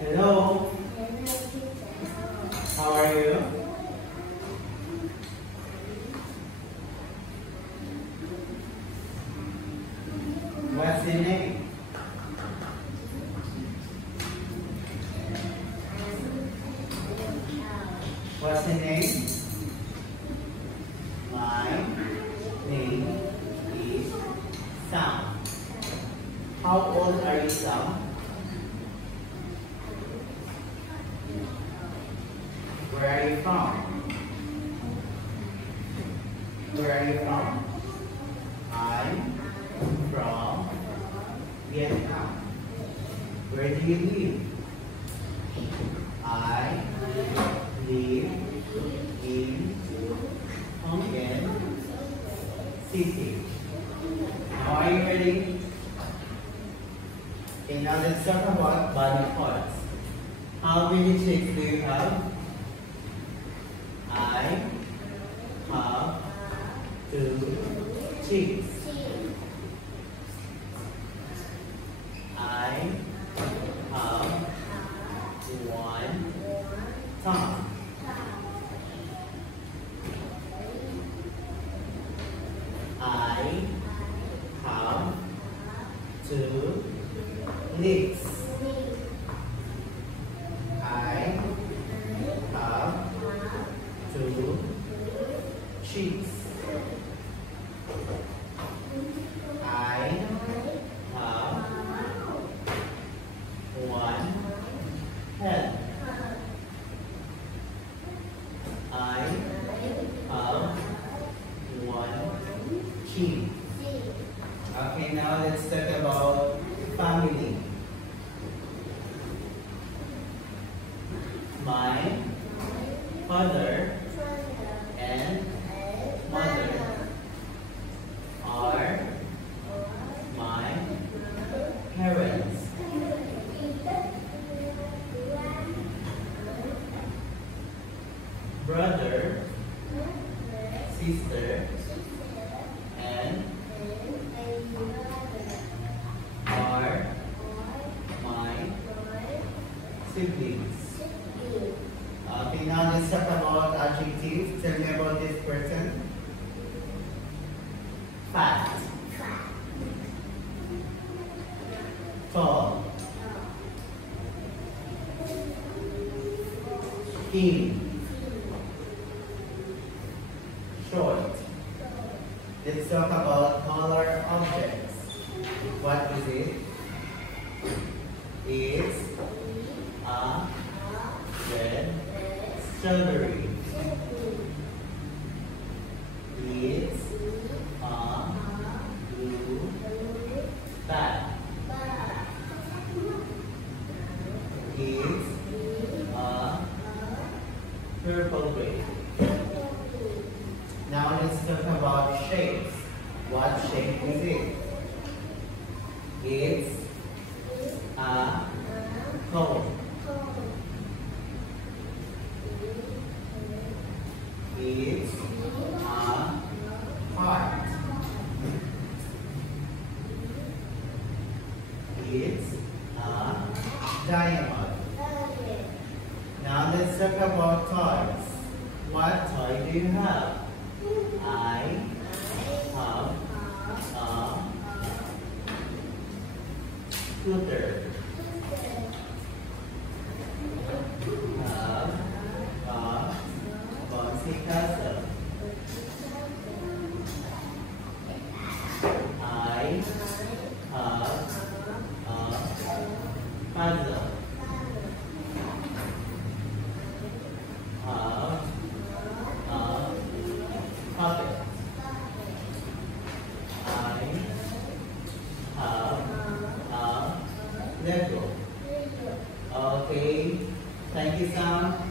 Hello. How are you? What's your name? What's your name? My name is Sam. How old are you, Sam? Where are you from? Where are you from? I'm from Vietnam. Where do you live? I live in Hong Kong City. Now are you ready? Okay, now let's talk about body parts. How many cheeks do you have? I have 2 cheeks. I have 1 tongue. I have 2 legs. I have 2 cheeks. I have 1 head. I have 1 chin. Okay, now let's talk about family. My father and mother are my parents. Brother, sister, and are my siblings. Okay, now let's talk about adjectives. Tell me about this person. Fat. Tall. Thin. Short. Let's talk about color objects. What is it? It's a red strawberry. It's a blue bag. It's a purple grape. Now let's talk about shapes. What shape is it? It's a cone. It's a heart. It's a diamond. Now let's talk about toys. What toy do you have? I have a scooter. Have a bouncy castle. I have a puzzle. Have a puppet. I have a Lego. Okay, thank you, Sam.